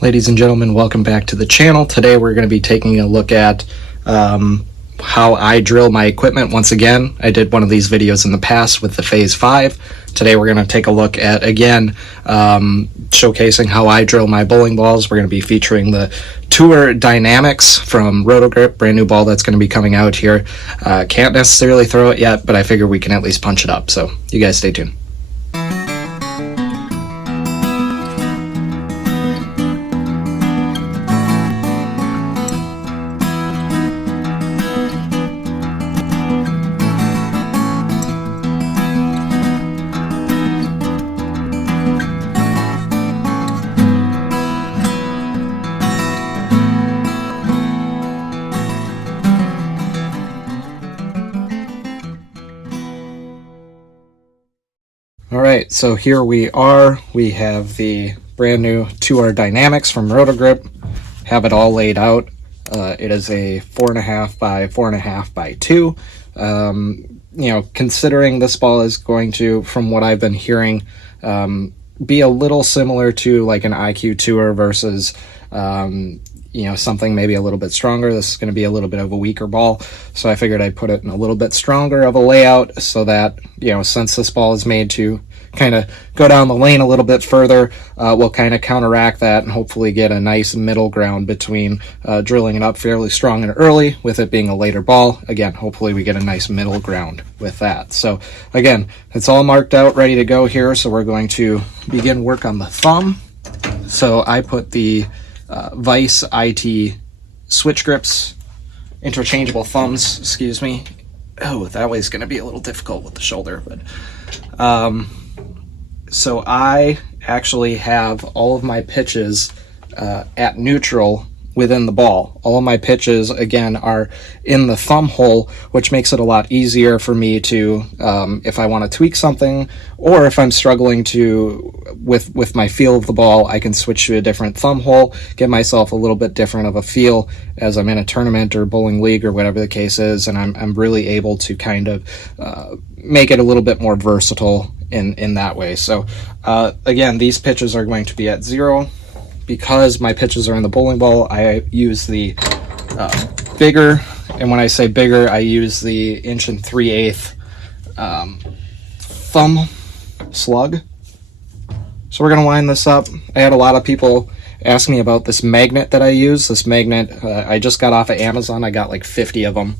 Ladies and gentlemen, welcome back to the channel. Today we're going to be taking a look at how I drill my equipment. Once again, I did one of these videos in the past with the Phase 5. Today we're going to take a look at, again, showcasing how I drill my bowling balls. We're going to be featuring the Tour Dynam-X from Roto, brand new ball that's going to be coming out here. Can't necessarily throw it yet, but I figure we can at least punch it up. So you guys stay tuned. Alright, so here we are. We have the brand new Tour Dynam-X from Roto. Have it all laid out. It is a 4.5 by 4.5 by 2. Considering this ball is going to, from what I've been hearing, be a little similar to like an IQ Tour versus something maybe a little bit stronger. This is going to be a little bit of a weaker ball, so I figured I'd put it in a little bit stronger of a layout so that, since this ball is made to kind of go down the lane a little bit further, we'll kind of counteract that and hopefully get a nice middle ground between drilling it up fairly strong and early with it being a later ball. Again, hopefully we get a nice middle ground with that. So again, it's all marked out, ready to go here, so we're going to begin work on the thumb. So I put the Vise IT switch grips, interchangeable thumbs, excuse me. Oh, that way is going to be a little difficult with the shoulder, but so I actually have all of my pitches at neutral within the ball. All of my pitches, again, are in the thumb hole, which makes it a lot easier for me to, if I want to tweak something, or if I'm struggling to, with my feel of the ball, I can switch to a different thumb hole, get myself a little bit different of a feel as I'm in a tournament or bowling league or whatever the case is, and I'm really able to kind of make it a little bit more versatile in that way. So again, these pitches are going to be at 0. Because my pitches are in the bowling ball, I use the bigger, and when I say bigger, I use the 1 3/8 thumb slug. So we're going to line this up. I had a lot of people ask me about this magnet that I use. This magnet, I just got off of Amazon. I got like 50 of them.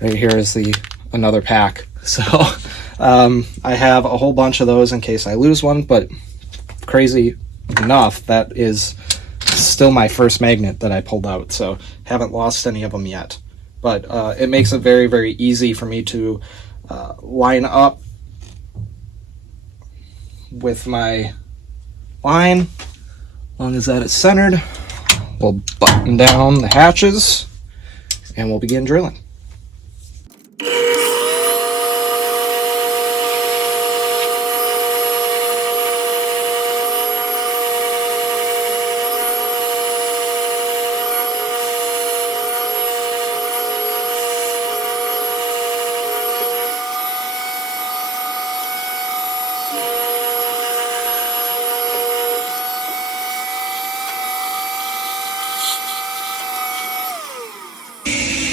Right here is another pack. So I have a whole bunch of those in case I lose one, but crazy enough, that is still my first magnet that I pulled out, so haven't lost any of them yet. But it makes it very, very easy for me to line up with my line. As long as that is centered, we'll button down the hatches and we'll begin drilling.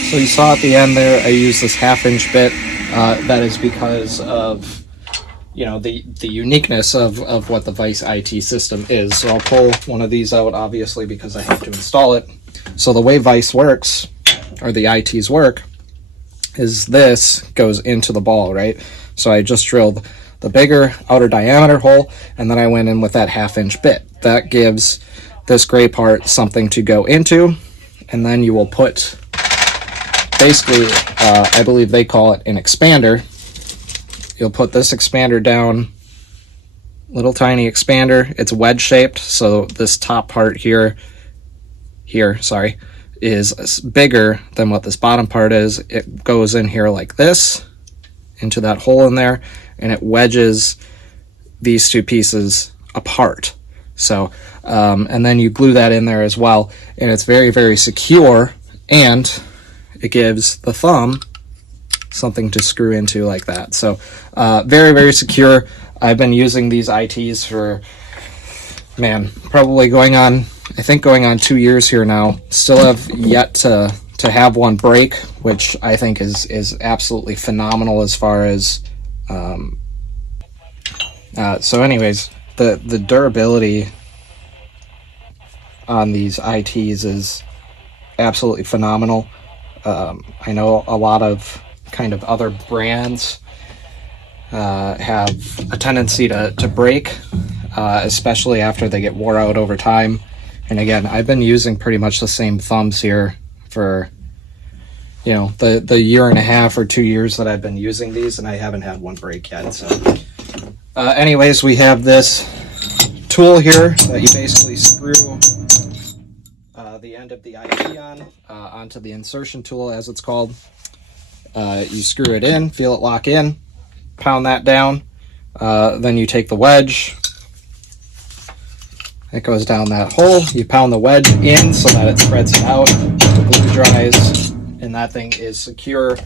So you saw at the end there, I use this 1/2-inch bit. That is because of, the uniqueness of what the Vise IT system is. So I'll pull one of these out, obviously, because I have to install it. So the way Vise works, or the ITs work, is this goes into the ball, right? So I just drilled the bigger outer diameter hole, and then I went in with that 1/2-inch bit. That gives this gray part something to go into, and then you will put, basically, I believe they call it an expander. You'll put this expander down, little tiny expander. It's wedge shaped, so this top part here, is bigger than what this bottom part is. It goes in here like this, into that hole in there, and it wedges these two pieces apart. So, and then you glue that in there as well, and it's very, very secure, and it gives the thumb something to screw into like that. So very, very secure. I've been using these ITs for, man, probably going on, I think going on 2 years here now. Still have yet to have one break, which I think is absolutely phenomenal as far as, so anyways, the durability on these ITs is absolutely phenomenal. I know a lot of kind of other brands have a tendency to break, especially after they get wore out over time. And again, I've been using pretty much the same thumbs here for, you know, the year and a half or 2 years that I've been using these, and I haven't had one break yet. So anyways, we have this tool here that you basically screw the end of the IT on onto the insertion tool, as it's called. You screw it in, feel it lock in, pound that down, then you take the wedge, it goes down that hole, you pound the wedge in so that it spreads it out, the glue dries, and that thing is secure.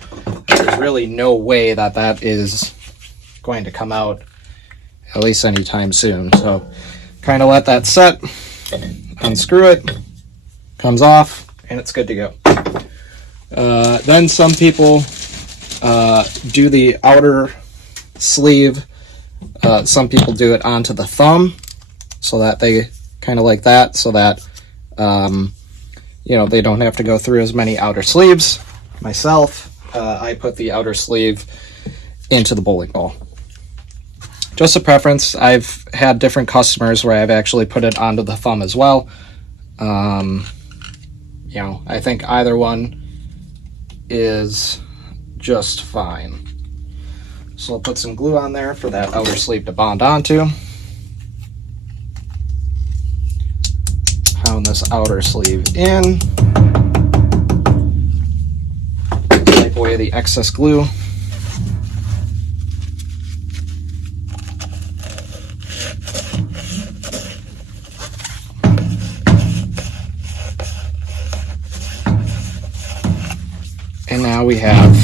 There's really no way that is going to come out, at least anytime soon. So kind of let that set, unscrew it, comes off, and it's good to go. Then some people do the outer sleeve. Some people do it onto the thumb, so that they kind of like that, so that you know, they don't have to go through as many outer sleeves. Myself, I put the outer sleeve into the bowling ball. Just a preference. I've had different customers where I've actually put it onto the thumb as well. You know, I think either one is just fine. So I'll put some glue on there for that outer sleeve to bond onto. Pound this outer sleeve in. Wipe away the excess glue. And now we have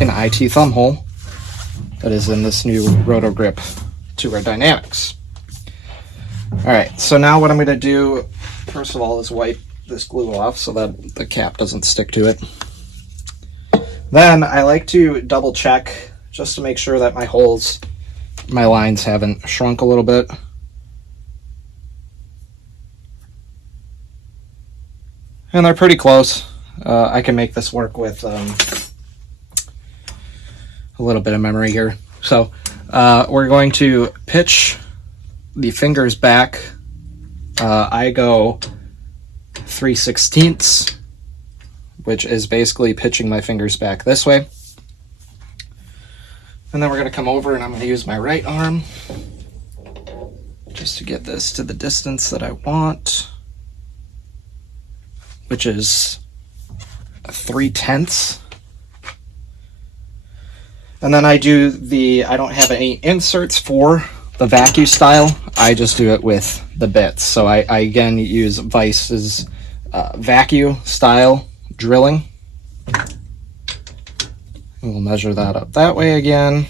an IT thumb hole that is in this new Roto grip to our Dynam-X. Alright, so now what I'm going to do, first of all, is wipe this glue off so that the cap doesn't stick to it. Then I like to double check just to make sure that my lines haven't shrunk a little bit. And they're pretty close. I can make this work with a little bit of memory here. So we're going to pitch the fingers back. I go 3/16, which is basically pitching my fingers back this way. And then we're going to come over and I'm going to use my right arm just to get this to the distance that I want, which is 3/10. And then I don't have any inserts for the vacuum style. I just do it with the bits. So I again use Vise's vacuum style drilling. And we'll measure that up that way again.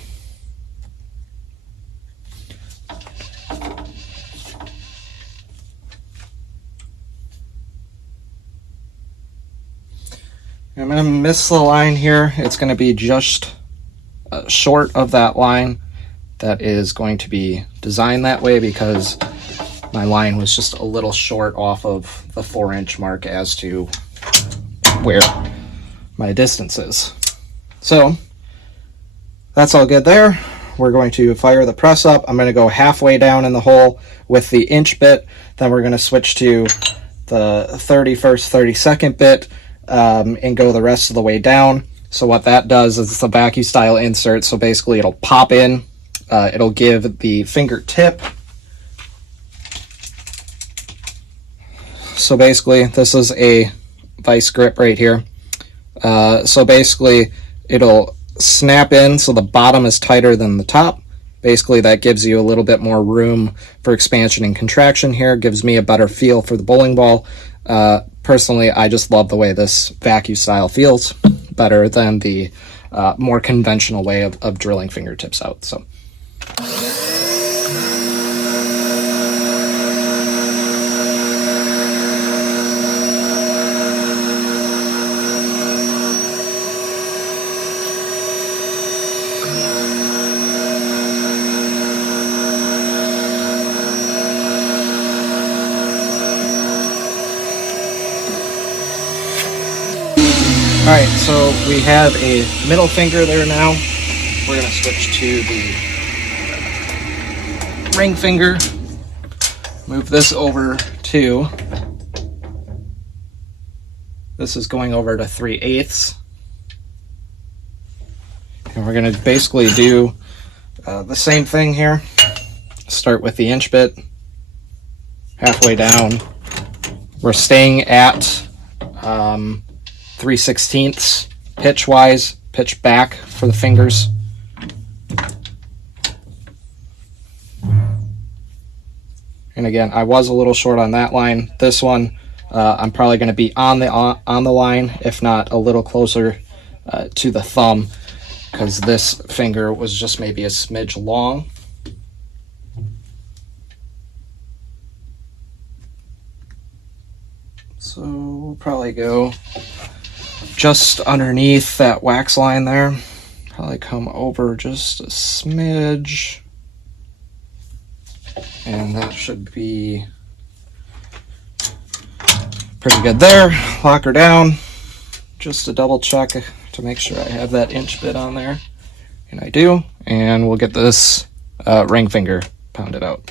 I'm going to miss the line here. It's going to be just short of that line that is going to be designed that way because my line was just a little short off of the 4-inch mark as to where my distance is. So that's all good there. We're going to fire the press up. I'm going to go halfway down in the hole with the inch bit. Then we're going to switch to the 31st, 32nd bit and go the rest of the way down. So what that does is it's a vacuum style insert. So basically it'll pop in. It'll give the fingertip. So basically this is a vice grip right here. So basically it'll snap in so the bottom is tighter than the top. Basically that gives you a little bit more room for expansion and contraction here. Gives me a better feel for the bowling ball. Personally, I just love the way this vacuum style feels better than the more conventional way of drilling fingertips out. So Alright, so we have a middle finger there now. We're going to switch to the ring finger. Move this over to, this is going over to 3/8. And we're going to basically do the same thing here. Start with the inch bit, halfway down. We're staying at 3/16 pitch wise, pitch back for the fingers. And again, I was a little short on that line. This one, I'm probably going to be on the line, if not a little closer to the thumb, because this finger was just maybe a smidge long. So we'll probably go just underneath that wax line there. Probably come over just a smidge. And that should be pretty good there. Lock her down. Just to double check to make sure I have that inch bit on there. And I do. And we'll get this ring finger pounded out.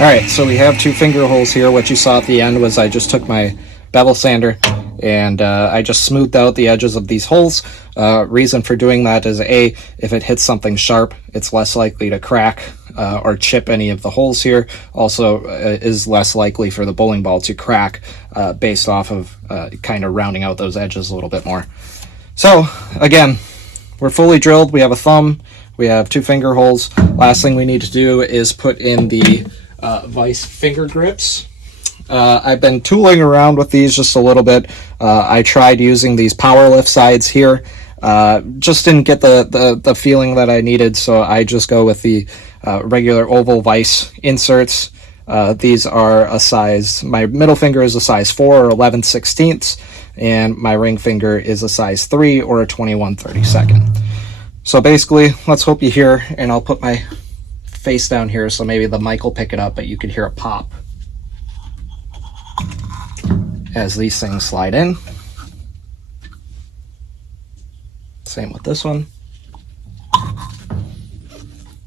Alright, so we have two finger holes here. What you saw at the end was I just took my bevel sander and I just smoothed out the edges of these holes. Reason for doing that is A, if it hits something sharp, it's less likely to crack or chip any of the holes here. Also is less likely for the bowling ball to crack based off of kind of rounding out those edges a little bit more. So again, we're fully drilled. We have a thumb. We have two finger holes. Last thing we need to do is put in the Vise finger grips. I've been tooling around with these just a little bit. I tried using these power lift sides here. Just didn't get the feeling that I needed, so I just go with the regular oval Vise inserts. These are a size, my middle finger is a size 4 or 11/16, and my ring finger is a size 3 or a 21/32. So basically, let's hope you hear, and I'll put my face down here so maybe the mic will pick it up, but you could hear a pop as these things slide in. Same with this one.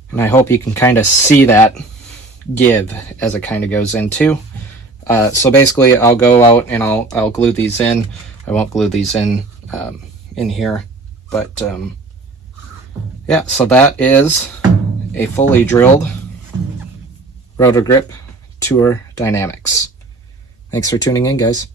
And I hope you can kind of see that give as it kind of goes in too. So basically I'll go out and I'll glue these in. I won't glue these in here, but yeah, so that is a fully drilled Roto Grip Tour Dynam-X. Thanks for tuning in, guys.